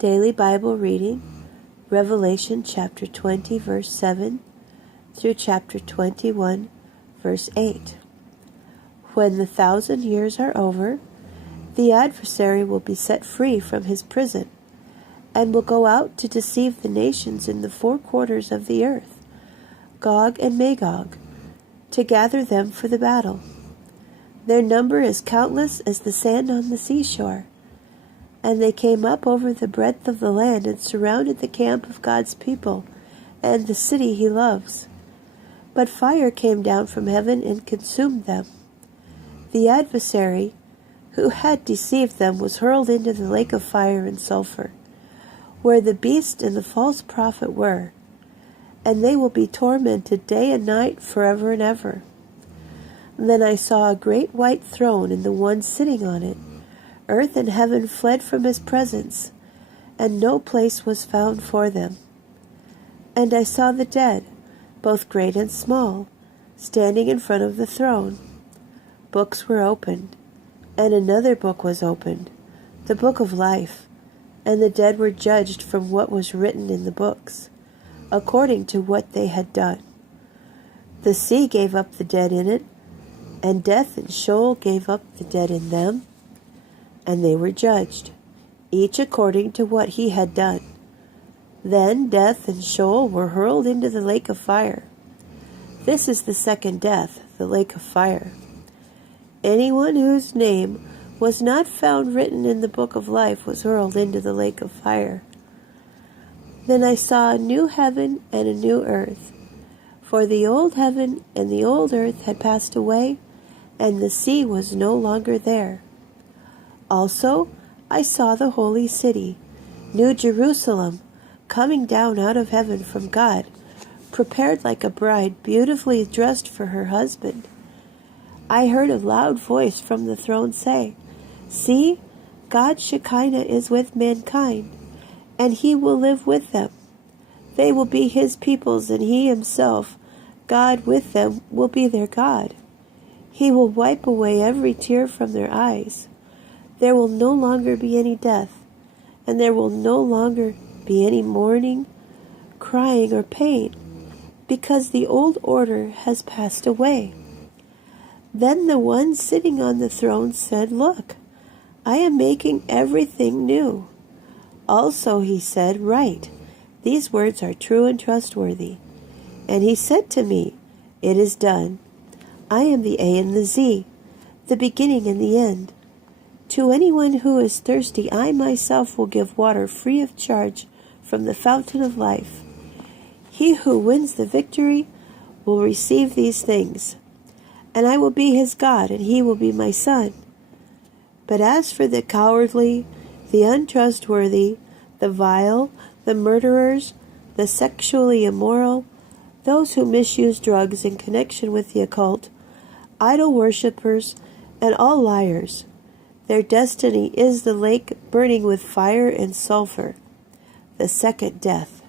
Daily Bible reading, Revelation chapter 20, verse 7 through chapter 21, verse 8. When the 1,000 years are over, the adversary will be set free from his prison and will go out to deceive the nations in the four quarters of the earth, Gog and Magog, to gather them for the battle. Their number is countless as the sand on the seashore. And they came up over the breadth of the land and surrounded the camp of God's people and the city he loves. But fire came down from heaven and consumed them. The adversary who had deceived them was hurled into the lake of fire and sulfur, where the beast and the false prophet were, and they will be tormented day and night forever and ever. And then I saw a great white throne and the one sitting on it. Earth and heaven fled from his presence, and no place was found for them. And I saw the dead, both great and small, standing in front of the throne. Books were opened, and another book was opened, the book of life, and the dead were judged from what was written in the books, according to what they had done. The sea gave up the dead in it, and death and Sheol gave up the dead in them, and they were judged, each according to what he had done. Then death and Sheol were hurled into the lake of fire. This is the second death, the lake of fire. Anyone whose name was not found written in the book of life was hurled into the lake of fire. Then I saw a new heaven and a new earth, for the old heaven and the old earth had passed away, and the sea was no longer there. Also, I saw the holy city, New Jerusalem, coming down out of heaven from God, prepared like a bride beautifully dressed for her husband. I heard a loud voice from the throne say, "See, God's Shekinah is with mankind, and he will live with them. They will be his peoples, and he himself, God with them, will be their God. He will wipe away every tear from their eyes. There will no longer be any death, and there will no longer be any mourning, crying, or pain, because the old order has passed away." Then the one sitting on the throne said, "Look, I am making everything new." Also he said, "Write, these words are true and trustworthy." And he said to me, "It is done. I am the A and the Z, the beginning and the end. To anyone who is thirsty, I myself will give water free of charge from the fountain of life. He who wins the victory will receive these things, and I will be his God, and he will be my son. But as for the cowardly, the untrustworthy, the vile, the murderers, the sexually immoral, those who misuse drugs in connection with the occult, idol worshippers, and all liars, their destiny is the lake burning with fire and sulfur, the second death."